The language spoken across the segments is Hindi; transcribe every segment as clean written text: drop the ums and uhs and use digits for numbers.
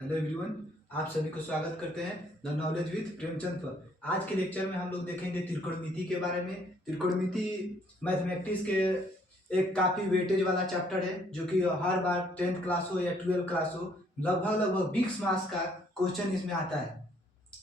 हेलो एवरीवन, आप सभी को स्वागत करते हैं द नॉलेज विद प्रेमचंद पर। आज के लेक्चर में हम लोग देखेंगे त्रिकोणमिति के बारे में। त्रिकोणमिति मैथमेटिक्स के एक काफ़ी वेटेज वाला चैप्टर है, जो कि हर बार 10th क्लास हो या 12th क्लास हो, लगभग लगभग 20 मार्क्स का क्वेश्चन इसमें आता है।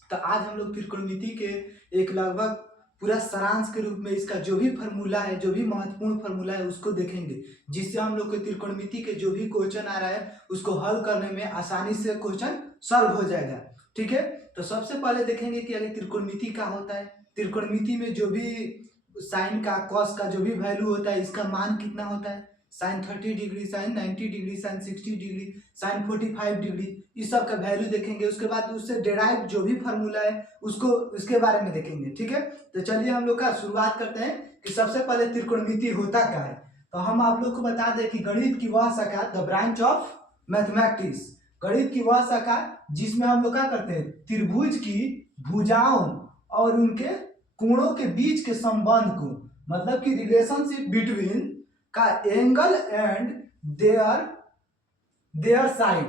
तो आज हम लोग त्रिकोणमिति के एक लगभग पूरा सारांश के रूप में इसका जो भी फार्मूला है, जो भी महत्वपूर्ण फार्मूला है, उसको देखेंगे, जिससे हम लोग के त्रिकोणमिति के जो भी क्वेश्चन आ रहा है उसको हल करने में आसानी से क्वेश्चन सॉल्व हो जाएगा। ठीक है, तो सबसे पहले देखेंगे कि अगर त्रिकोणमिति क्या होता है। त्रिकोणमिति में जो भी साइन का, कॉस का जो भी वैल्यू होता है, इसका मान कितना होता है। Sine 30 degree, sine 90 degree, sine 60 degree, sine 45 degree, इस सब का वैल्यू देखेंगे। उसके बाद उससे डेराइव जो भी फार्मूला है उसको, उसके बारे में देखेंगे। ठीक है, तो चलिए हम लोग का शुरुआत करते हैं कि सबसे पहले त्रिकोणमिति होता क्या है। तो हम आप लोग को बता दें कि गणित की वह शाखा, द ब्रांच ऑफ मैथमेटिक्स, गणित की वह शाखा जिसमें हम लोग क्या करते हैं, त्रिभुज की भुजाओं और उनके कोणों के बीच के संबंध को, मतलब कि रिलेशनशिप बिटवीन का angle and their their side,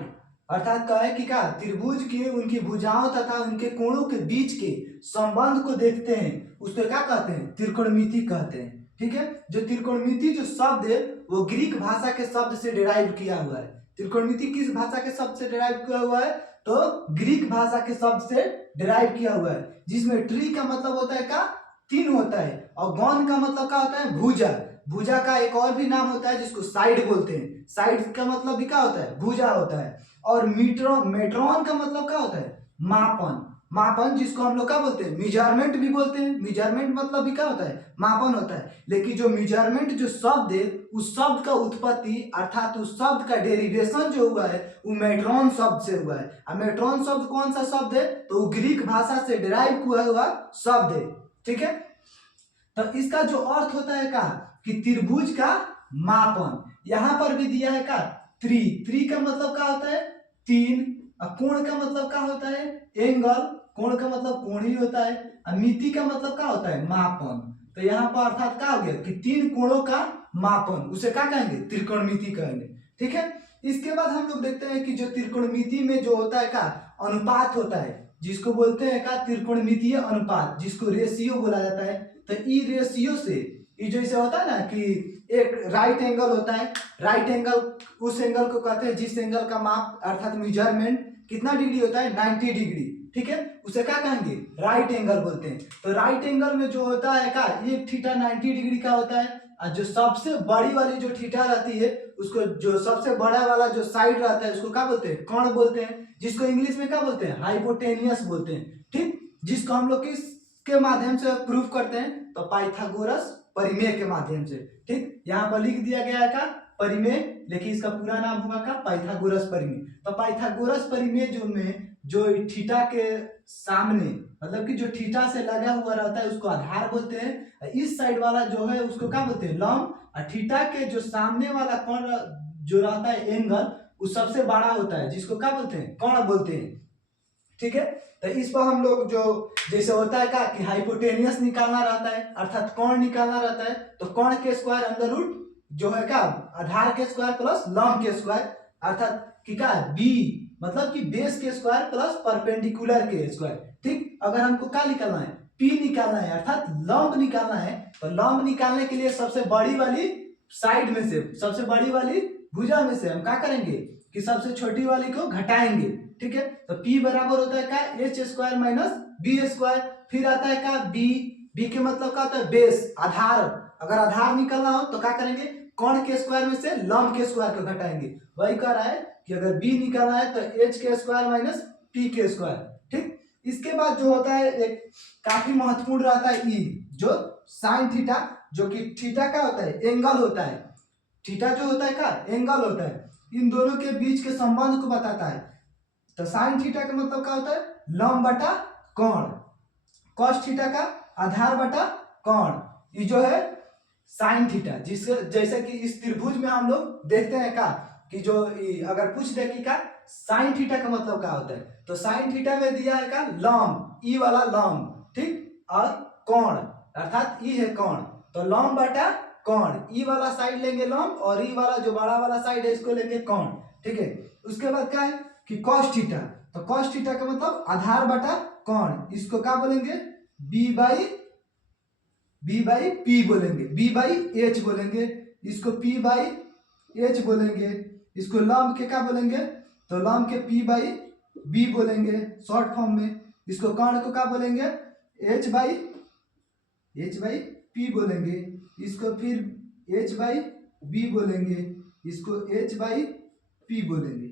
अर्थात कहे कि क्या त्रिभुज की उनकी भुजाओं तथा उनके कोणों के बीच के संबंध को देखते हैं, उसको क्या कहते हैं, त्रिकोणमिति कहते हैं। ठीक है, जो त्रिकोणमिति जो शब्द है वो ग्रीक भाषा के शब्द से डिराइव किया हुआ है। त्रिकोणमिति किस भाषा के शब्द से डिराइव किया हुआ है, तो ग्रीक भाषा के शब्द से डिराइव किया हुआ है, जिसमें ट्री का मतलब होता है क्या, तीन होता है, और गौन का मतलब क्या होता है, भुजा। भुजा का एक और भी नाम होता है जिसको साइड बोलते हैं। साइड का मतलब भी क्या होता है, भुजा होता है। और मीट्रॉन, मेट्रॉन का मतलब क्या होता है, मापन। मापन जिसको हम लोग क्या बोलते हैं, मेजरमेंट भी बोलते हैं। मेजरमेंट मतलब भी क्या होता है, मापन होता है। लेकिन जो मेजरमेंट जो शब्द है, उस शब्द का उत्पत्ति अर्थात उस शब्द का डेरिवेशन जो हुआ है वो मेट्रॉन शब्द से हुआ है। और मेट्रॉन शब्द कौन सा शब्द है, तो वो ग्रीक भाषा से डिराइव हुआ शब्द है। ठीक है, तो इसका जो अर्थ होता है का कि त्रिभुज का मापन। यहां पर भी दिया है का त्रि, त्रि का मतलब क्या होता है, तीन। और कोण का मतलब क्या होता है, एंगल। कोण का मतलब कोण ही होता है। और मिति का मतलब क्या होता है, मापन। तो यहाँ पर अर्थात क्या हो गया कि तीन कोणों का मापन, उसे क्या कहेंगे, त्रिकोणमिति कहेंगे। ठीक है, इसके बाद हम लोग देखते हैं कि जो त्रिकोणमिति में जो होता है का अनुपात होता है, जिसको बोलते हैं का त्रिकोणमितीय अनुपात, जिसको रेशियो बोला जाता है। तो ई रेशियो से, ये जैसे होता है ना कि एक राइट एंगल होता है, राइट एंगल उस एंगल को कहते हैं जिस एंगल का माप अर्थात मेजरमेंट कितना डिग्री होता है, 90 डिग्री। ठीक है, उसे क्या कहेंगे, राइट एंगल बोलते हैं। तो राइट एंगल में जो होता है का एक थीटा 90 डिग्री का होता है, और जो सबसे बड़ी वाली जो थीटा रहती है, उसको जो सबसे बड़ा वाला जो साइड रहता है उसको क्या बोलते हैं, कर्ण बोलते हैं, जिसको इंग्लिश में क्या बोलते हैं, हाइपोटेनियस बोलते हैं। ठीक, जिसको हम लोग किस के माध्यम से प्रूफ करते हैं, तो पाइथागोरस परिमेय के माध्यम से। ठीक, यहाँ पर लिख दिया गया है का परिमेय, लेकिन इसका पूरा नाम होगा का पाइथागोरस परिमेय। तो पाइथागोरस परिमेय जो में जो थीटा के सामने, मतलब कि जो थीटा से लगा हुआ रहता है उसको आधार बोलते हैं। इस साइड वाला जो है उसको क्या बोलते हैं, लंब। और थीटा के जो सामने वाला कोण जो रहता है एंगल, वो सबसे बड़ा होता है, जिसको क्या बोलते हैं, कोण बोलते हैं। ठीक है, तो इस पर हम लोग जो जैसे होता है का कि हाइपोटेनियस निकालना रहता है, अर्थात कोण निकालना रहता है, तो कोण के स्क्वायर अंडर रूट जो है का आधार के स्क्वायर प्लस लंब के स्क्वायर, अर्थात कि क्या बी, मतलब कि बेस के स्क्वायर प्लस परपेंडिकुलर के स्क्वायर। ठीक, अगर हमको क्या निकालना है, पी निकालना है, अर्थात लंब निकालना है, तो लंब निकालने के लिए सबसे बड़ी वाली साइड में से, सबसे बड़ी वाली भुजा में से हम क्या करेंगे कि सबसे छोटी वाली को घटाएंगे। ठीक है, तो P बराबर होता है का H square minus B square. फिर आता है का बी, बी के मतलब क्या होता है, बेस, आधार। अगर आधार निकलना हो तो क्या करेंगे, कोण के स्क्वायर में से लंब के स्क्वायर को घटाएंगे। वही कह रहा है कि अगर बी निकालना है तो एच के स्क्वायर माइनस पी के स्क्वायर। ठीक, इसके बाद जो होता है एक काफी महत्वपूर्ण रहता है ई, जो साइन थीटा, जो कि थीटा का होता है, एंगल होता है। थीटा जो होता है का एंगल होता है, इन दोनों के बीच के संबंध को बताता है। तो साइन थीटा का मतलब क्या होता है, लंब बटा कोण। कॉस थीटा का आधार बटा कोण। ये जो है साइन थीटा, जिससे जैसे कि इस त्रिभुज में हम लोग देखते हैं का कि जो अगर पूछ दे कि का साइन थीटा का मतलब क्या होता है, तो साइन थीटा में दिया है का लंब, ई वाला लंब। ठीक, और कोण अर्थात ई है कोण, तो लंब बटा कोण, ई वाला साइड लेंगे लंब और ई वाला जो बड़ा वाला साइड है इसको लेंगे कोण। ठीक है, उसके बाद क्या है, कि कॉस थीटा, तो कॉस थीटा का मतलब आधार बटा कोण, इसको क्या बोलेंगे, बी बाई पी बोलेंगे, बी बाई एच बोलेंगे, इसको पी बाई एच बोलेंगे, इसको लंब के क्या बोलेंगे, तो लंब के पी बाई बी बोलेंगे शॉर्ट फॉर्म में, इसको कर्ण को क्या बोलेंगे, एच बाई पी बोलेंगे, इसको फिर एच बाई बी बोलेंगे, इसको एच बाई पी बोलेंगे,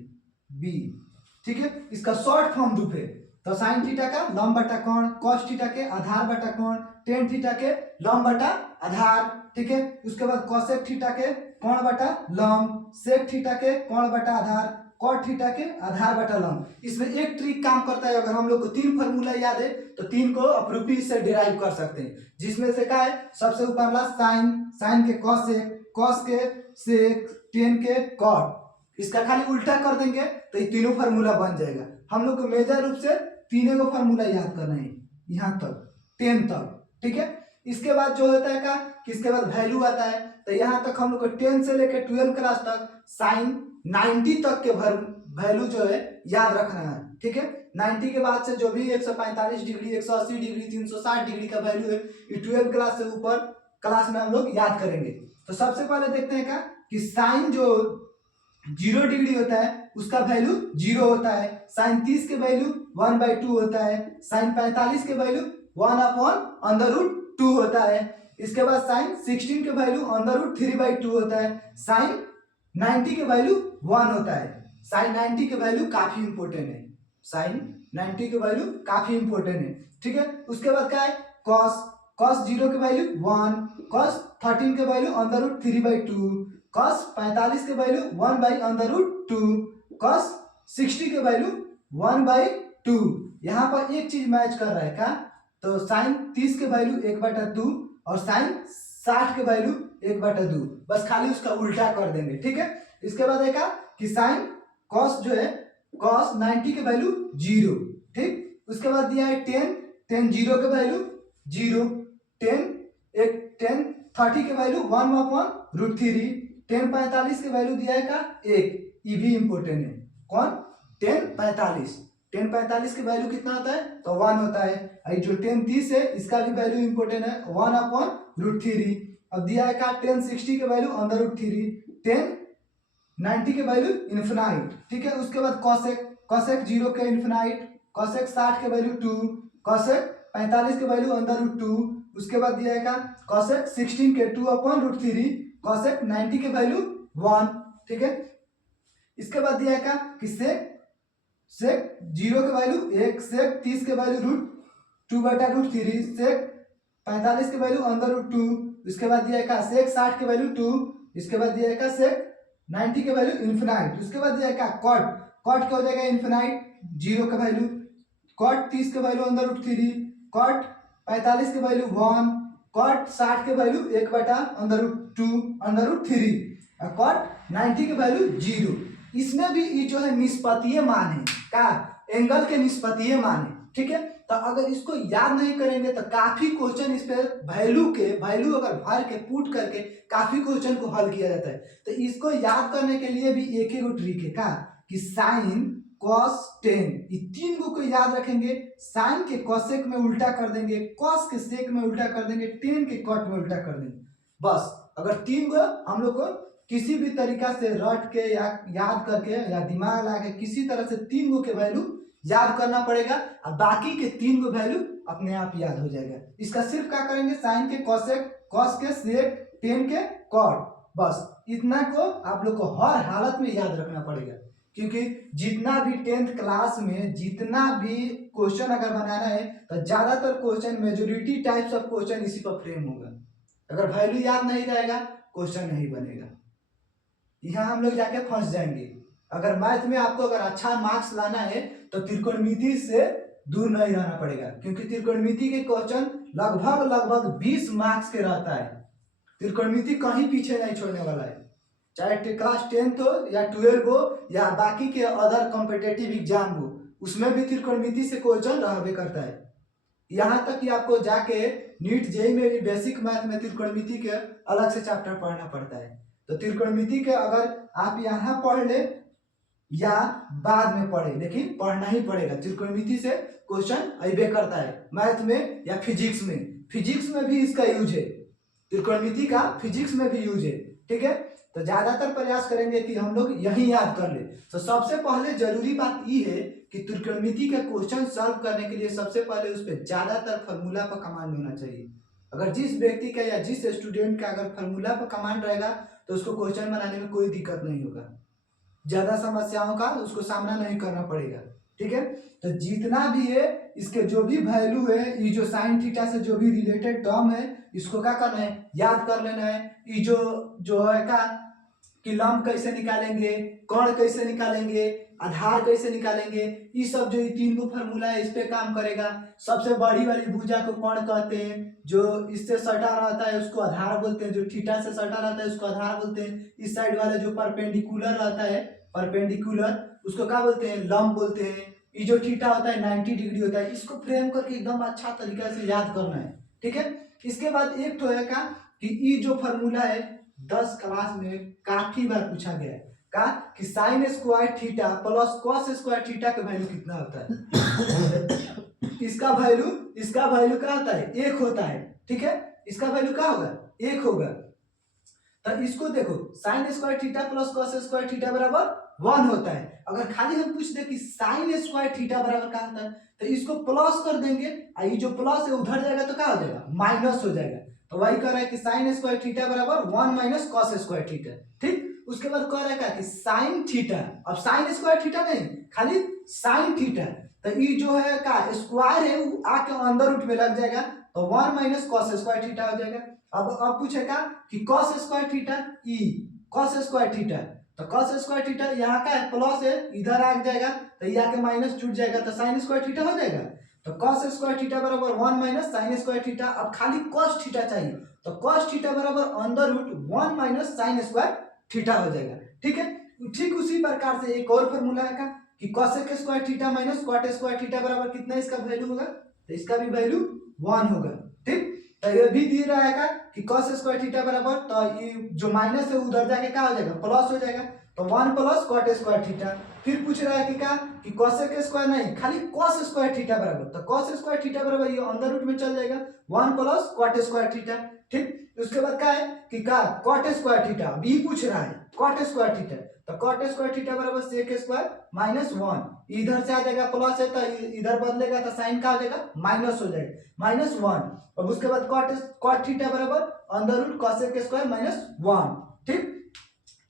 बी। ठीक है, इसका शॉर्ट फॉर्म रूप है, तो साइन थीटा का लंब बटा कोण, कॉस थीटा के आधार बटा कोण, टेन थीटा के लंब बटा आधार। ठीक है, उसके बाद कोसेक थीटा के कोण बटा लंब, सेक थीटा के कोण बटा आधार, कॉट थीटा के आधार बटा लंब। इसमें एक ट्रिक काम करता है, अगर हम लोग को 3 फार्मूला याद है तो 3 को अपरूपी से डिराइव कर सकते हैं, जिसमें से क्या है, सबसे ऊपर वाला साइन, साइन के कोसेक, कॉस के सेक, टेन के कॉट, इसका खाली उल्टा कर देंगे तो ये तीनों फार्मूला बन जाएगा। हम लोग को मेजर रूप से तीनों को फार्मूला याद करना है यहाँ तक 10 तक। ठीक है, इसके बाद जो होता है क्या कि इसके बाद वैल्यू आता है, तो यहाँ तक हम लोग को 10 से लेकर 12 क्लास तक साइन 90 तक के वैल्यू जो है याद रखना है। ठीक है, 90 के बाद से जो भी 145 डिग्री, 180 डिग्री, 360 डिग्री का वैल्यू है, ये 12 क्लास से ऊपर क्लास में हम लोग याद करेंगे। तो सबसे पहले देखते हैं क्या कि साइन जो 0 डिग्री होता है उसका वैल्यू 0 होता है, साइन 30 के वैल्यू 1/2 होता है, साइन 45 के वैल्यू 1/√2 होता है, इसके बाद साइन 16 के वैल्यू √3/2 होता है, साइन 90 के वैल्यू 1 होता है। साइन 90 के वैल्यू काफी इंपॉर्टेंट है, साइन 90 के वैल्यू काफी इंपॉर्टेंट है। ठीक है, उसके बाद क्या है, कॉस, कॉस 0 के वैल्यू 1, कॉस 13 के वैल्यू √3/2, कॉस 45 के वैल्यू 1/√2, कॉस 60 के वैल्यू 1/2। यहाँ पर एक चीज मैच कर रहा है क्या, तो साइन 30 के वैल्यू 1/2 और साइन 60 के वैल्यू 1/2, बस खाली उसका उल्टा कर देंगे। ठीक है, इसके बाद देखा कि साइन कॉस जो है, कॉस 90 के वैल्यू 0। ठीक, उसके बाद दिया है 10 0 के वैल्यू 0, 10 30 के वैल्यू 1/√3, 10 45 के वैल्यू दिया है का 1, ये भी इंपॉर्टेंट है। कौन, 10 45 के वैल्यू कितना होता है, तो 1 होता है। जो 10 30 है इसका भी वैल्यू इंपॉर्टेंट है, 1/√3। अब दिया है का 10 60 के वैल्यू √3, 10 90 के वैल्यू इन्फिनाइट। ठीक है, उसके बाद कॉसेक, कॉसेक 0 के इन्फिनाइट, कॉसेक 60 के वैल्यू 2, कॉसेक 45 के वैल्यू √2, उसके बाद दिया है का कॉसेक 16 के 2/√3, कॉसेक 90 के वैल्यू 1। ठीक है, इसके बाद दिया है का कि सेक 0 के वैल्यू 1, सेक 30 के वैल्यू √2/√3, सेक 45 के वैल्यू √2, इसके बाद दिया है का सेक 60 के वैल्यू 2, इसके बाद दिया है का सेक 90 के वैल्यू इन्फिनाइट, उसके बाद दिया है का कॉट, कॉट क्या हो जाएगा इन्फिनाइट 0 का वैल्यू, कॉट 30 के वैल्यू √3, कॉट 45 के वैल्यू 1, कॉट 60 के वैल्यू 1/√2/√3, और कॉट 90 के वैल्यू 0। इसमें भी ये जो है निष्पत्तीय मान है, क्या, एंगल के निष्पत्तीय मान है। ठीक है, तो अगर इसको याद नहीं करेंगे तो काफी क्वेश्चन इस पे वैल्यू अगर भर के पुट करके काफी क्वेश्चन को हल किया जाता है। तो इसको याद करने के लिए भी एक ही ट्रिक है क्या कि साइन कॉस टेन, ये 3 को याद रखेंगे, साइन के कॉसेक में उल्टा कर देंगे, कॉस के सेक में उल्टा कर देंगे, टेन के कॉट में उल्टा कर देंगे। बस अगर 3 को हम लोग को किसी भी तरीका से रट के या याद करके या दिमाग लगा के किसी तरह से 3 को के वैल्यू याद करना पड़ेगा, और बाकी के 3 को वैल्यू अपने आप याद हो जाएगा। इसका सिर्फ क्या करेंगे, साइन के कॉसेक, कॉस के सेक, टेन के कॉट, बस इतना को आप लोग को हर हालत में याद रखना पड़ेगा, क्योंकि जितना भी 10th क्लास में जितना भी क्वेश्चन अगर बनाना है तो ज्यादातर question, majority types of question इसी पर फ्रेम होगा। अगर वैल्यू याद नहीं रहेगा क्वेश्चन नहीं बनेगा, यहाँ हम लोग जाके फंस जाएंगे। अगर मैथ में आपको अगर अच्छा मार्क्स लाना है तो त्रिकोणमिति से दूर नहीं रहना पड़ेगा, क्योंकि त्रिकोणमिति के क्वेश्चन लगभग 20 मार्क्स के रहता है। त्रिकोणमिति कहीं पीछे नहीं छोड़ने वाला है, चाहे क्लास 10th हो या 12 हो या बाकी के अदर कॉम्पिटेटिव एग्जाम हो, उसमें भी त्रिकोणमिति से क्वेश्चन रहबे करता है। यहाँ तक कि आपको जाके नीट जेईई में भी बेसिक मैथ में त्रिकोणमिति के अलग से चैप्टर पढ़ना पड़ता है। तो त्रिकोणमिति के अगर आप यहाँ पढ़ ले, या बाद में पढ़े, लेकिन पढ़ना ही पड़ेगा। त्रिकोणमिति से क्वेश्चन अबे करता है मैथ में या फिजिक्स में। फिजिक्स में भी इसका यूज है, त्रिकोणमिति का फिजिक्स में भी यूज है। ठीक है, तो ज्यादातर प्रयास करेंगे कि हम लोग यही याद कर ले। तो सबसे पहले जरूरी बात ये है कि त्रिकोणमिति का क्वेश्चन सॉल्व करने के लिए सबसे पहले उस पर ज्यादातर फार्मूला पर कमांड होना चाहिए। अगर जिस व्यक्ति का या जिस स्टूडेंट का अगर फार्मूला पर कमांड रहेगा तो उसको क्वेश्चन बनाने में कोई दिक्कत नहीं होगा, ज्यादा समस्याओं का उसको सामना नहीं करना पड़ेगा। ठीक है, तो जितना भी है इसके जो भी वैल्यू है, ये जो साइन थीटा से जो भी रिलेटेड टर्म है इसको क्या करना है, याद कर लेना है। ये जो है का कि लंब कैसे निकालेंगे, कोण कैसे निकालेंगे, आधार कैसे निकालेंगे, ये सब जो ये तीन गो फार्मूला है इस पे काम करेगा। सबसे बड़ी वाली भुजा को कोण कहते हैं, जो इससे सटा रहता है उसको आधार बोलते हैं, जो थीटा से सटा रहता है उसको आधार बोलते हैं। इस साइड वाले जो परपेंडिकुलर रहता है, परपेंडिकुलर, उसको क्या बोलते हैं, लंब बोलते हैं। ये जो थीटा होता है 90 डिग्री होता है। इसको फ्रेम करके एकदम अच्छा तरीका से याद करना है। ठीक है, इसके बाद एक तो है का कि ये जो फार्मूला है 10 क्लास में काफी बार पूछा गया है का कि sign square theta plus cos square theta का वैल्यू कितना होता है। इसका वैल्यू क्या होता है, 1 होता है। ठीक है, इसका वैल्यू क्या होगा, 1 होगा। तो इसको देखो, sign square theta plus cos square theta बराबर 1 होता है। अगर खाली हम पूछ दे कि साइन स्क्वायर थीटा बराबर क्या होता है तो इसको प्लस कर देंगे, ये जो प्लस है उधर जाएगा तो क्या हो जाएगा, माइनस हो जाएगा। तो वही कह रहा है कि साइन स्क्वायर थीटा बराबर 1 माइनस कॉस स्क्वायर थीटा। ठीक, उसके बाद कह रहा है कि साइन थीटा, अब साइन स्क्वायर थीटा नहीं, खाली साइन थीटा। तो ये जो है का स्क्वायर है वो आके अंदर रूट में लग जाएगा, तो 1 माइनस कॉस स्क्वायर थीटा हो जाएगा। अब पूछेगा कि cos square theta, E cos square theta, तो कॉस स्क्वायर थीटा यहाँ का है प्लस है, इधर आ जाएगा तो ये आके माइनस छूट जाएगा, तो साइन स्क्वायर थीटा हो जाएगा। तो कॉस स्क्वायर थीटा बराबर 1 माइनस साइन स्क्वायर थीटा। अब खाली कॉस थीटा चाहिए, तो कॉस थीटा बराबर under root 1 minus sine square theta हो जाएगा। ठीक है, ठीक उसी प्रकार से एक और फॉर्मूला है कि cosec square theta minus cot square theta बराबर कितना इसका वैल्यू होगा, तो इसका भी वैल्यू 1 होगा। ठीक, तो ये भी दिया रहेगा कि कॉस स्क्वायर थीटा बराबर, तो ये जो माइनस है उधर जाके क्या हो जाएगा, प्लस हो जाएगा, तो 1 प्लस कॉट स्क्वायर थीटा। फिर पूछ रहा है कि क्या कि कॉसेक स्क्वायर नहीं, खाली कॉस स्क्वायर थीटा बराबर, तो कॉस स्क्वायर थीटा बराबर ये अंदर रूट में चल जाएगा 1 प्लस कॉट स्क्वायर थीटा। ठीक, उसके बाद क्या है कि क्या कॉट स्क्वायर थीटा बी पूछ रहा है, कॉट स्क्वायर थीटा, तो कॉट स्क्वायर थीटा बराबर सेक स्क्वायर माइनस 1, इधर से आ जाएगा प्लस है तो इधर बदलेगा तो साइन का आ जाएगा माइनस हो जाएगा, माइनस 1। अब उसके बाद कॉट थीटा बराबर under root cosec square minus 1। ठीक,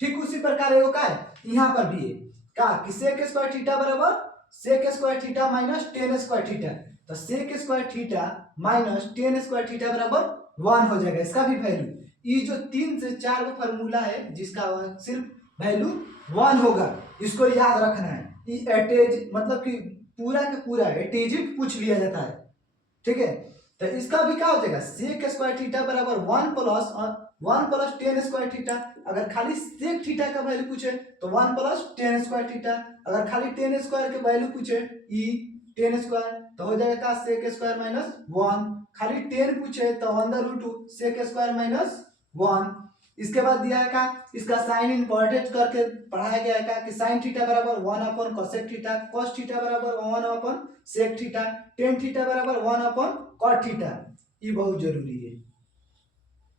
ठीक उसी प्रकार है वो का है यहाँ पर भी है का कि सेक स्क्वायर थीटा बराबर sec square theta minus tan square theta, तो sec square theta minus tan square theta बराबर 1 हो जाएगा। इसका भी वैल्यू, ये जो 3 से 4 का फार्मूला है जिसका सिर्फ वैल्यू 1 होगा, इसको याद रखना है। ये एटेज मतलब कि पूरा का पूरा एटेजिट पूछ लिया जाता है। ठीक है, तो इसका भी क्या हो जाएगा, सेक स्क्वायर थीटा बराबर 1 प्लस टेन स्क्वायर थीटा। अगर खाली सेक थीटा का वैल्यू पूछे तो 1 प्लस टेन स्क्वायर थीटा। अगर खाली टेन स्क्वायर के वैल्यू पूछे ई टेन स्क्वायर तो हो जाएगा सेक स्क्वायर माइनस 1। खाली 10 पूछे तो under root sec square minus 1। इसके बाद दिया है का इसका साइन इंपॉर्टेंट करके पढ़ाया गया है कि साइन थीटा बराबर 1 अपन कोसेक थीटा, कॉस थीटा बराबर 1 अपन सेक थीटा, टेन थीटा बराबर 1 अपन कॉट थीटा। ये बहुत जरूरी है,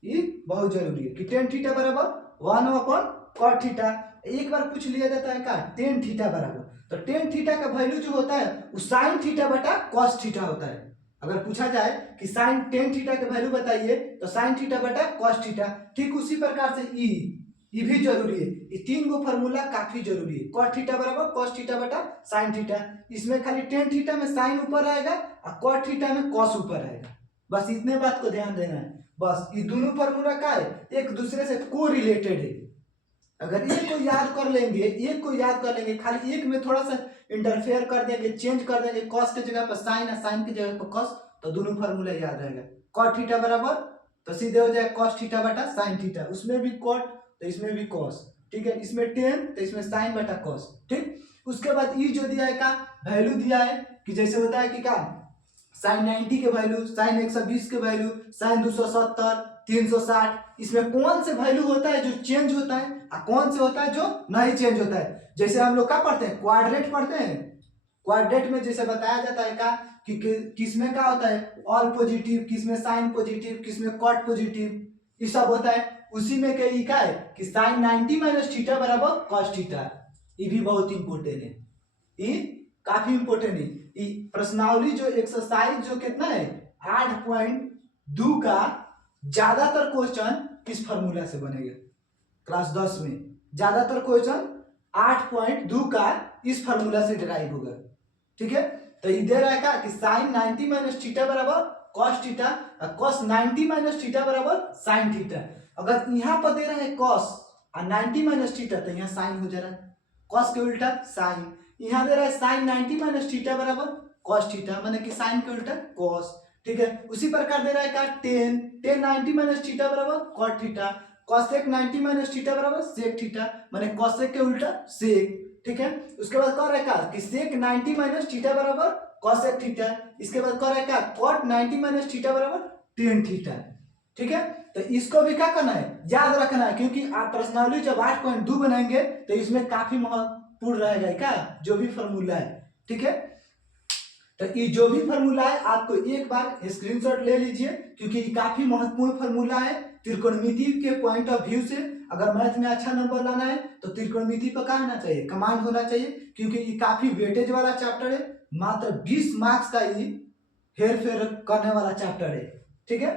ये बहुत जरूरी है कि टेन थीटा बराबर 1 अपन कॉट थीटा। एक बार पूछ लिया जाता है का टेन थीटा बराबर, तो टेन थीटा का वैल्यू जो होता है वो साइन थीटा बटा कॉस थीटा होता है। अगर पूछा जाए कि साइन टेन थीटा का वैल्यू बताइए तो साइन थीटा बटा कॉस थीटा। ठीक उसी प्रकार से ई भी जरूरी है, ये 3 गो फार्मूला काफी जरूरी है। कॉट थीटा बराबर कॉस थीटा बटा साइन थीटा, इसमें खाली टेन थीटा में साइन ऊपर आएगा और कॉट थीटा में कॉस ऊपर आएगा, बस इतने बात को ध्यान देना है। बस ये दोनों फार्मूला का है एक दूसरे से को रिलेटेड है। अगर एक को याद कर लेंगे, खाली एक में थोड़ा सा इंटरफेयर कर देंगे, चेंज कर देंगे, कॉस के जगह पर साइन और साइन की जगह पर कॉस, तो दोनों फार्मूला याद रहेगा। कॉट थीटा बराबर तो सीधे हो जाएगा कॉस थीटा बटा साइन थीटा, उसमें भी कॉट तो इसमें भी कॉस। ठीक है, इसमें टेन तो इसमें साइन बटा कॉस। ठीक, उसके बाद ई जो दिया है का वैल्यू दिया है कि जैसे होता है कि क्या साइन 90 के वैल्यू, साइन 120 के वैल्यू, साइन 270, 360, इसमें कौन से वैल्यू होता है जो चेंज होता है और कौन से होता है जो नहीं चेंज होता है। जैसे हम लोग क्या पढ़ते हैं, क्वाड्रेट पढ़ते हैं। क्वाड्रेट में जैसे बताया जाता है का कि किसमें क्या होता है, ऑल पॉजिटिव, किसमें साइन पॉजिटिव, किसमें कॉट पॉजिटिव, ये सब होता है। उसी में क्या है कि साइन 90 माइनस थीटा बराबर कॉस थीटा। ये भी बहुत इंपोर्टेंट है, ये काफी इंपोर्टेंट है। ये प्रश्नावली जो एक्सरसाइज जो कितना है 8.2 का ज्यादातर क्वेश्चन किस फॉर्मूला से बनेगा, क्लास 10 में ज्यादातर क्वेश्चन 8.2 का इस फॉर्मूला से डिराइव होगा। ठीक है, तो ये दे रहा है का कि साइन 90 माइनस थीटा बराबर कॉस थीटा और कॉस 90 माइनस थीटा बराबर साइन थीटा। अगर यहाँ पर दे रहा है कॉस और 90 माइनस थीटा तो यहाँ साइन हो जा रहा है, कॉस के उल्टा साइन। यहाँ दे रहा है साइन 90 माइनस थीटा बराबर कॉस थीटा, माने कि साइन के उल्टा कॉस। ठीक है, उसी प्रकार दे रहा है का टेन 90 माइनस थीटा बराबर cot theta, cosec 90 minus theta बराबर सेक थीटा, माने कॉसेक के उल्टा सेक। ठीक है, उसके बाद कह रहा है कि सेक 90 माइनस थीटा बराबर कॉसेक थीटा। इसके बाद कह रहा है कॉट 90 माइनस थीटा बराबर टेन थीटा। ठीक है, तो इसको भी क्या करना है, याद रखना है, क्योंकि आप प्रश्नावली जब 8.2 बनाएंगे तो इसमें काफी महत्वपूर्ण रहेगा क्या जो भी फॉर्मूला है। ठीक है, तो ये जो भी फॉर्मूला है आपको एक बार स्क्रीनशॉट ले लीजिए, क्योंकि ये काफी महत्वपूर्ण फॉर्मूला है त्रिकोणमिति के पॉइंट ऑफ व्यू से। अगर मैथ में अच्छा नंबर लाना है तो त्रिकोणमिति पर क्या होना चाहिए, कमांड होना चाहिए, क्योंकि ये काफी वेटेज वाला चैप्टर है। मात्र 20 मार्क्स का ये हेर फेर करने वाला चैप्टर है। ठीक है,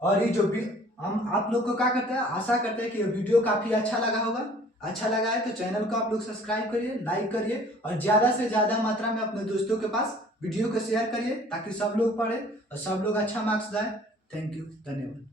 और ये जो भी हम आप लोग को क्या करते हैं, आशा करते हैं कि ये वीडियो काफी अच्छा लगा होगा। अच्छा लगा है तो चैनल को आप लोग सब्सक्राइब करिए, लाइक करिए और ज्यादा से ज्यादा मात्रा में अपने दोस्तों के पास वीडियो को शेयर करिए, ताकि सब लोग पढ़े और सब लोग अच्छा मार्क्स लाए। थैंक यू, धन्यवाद।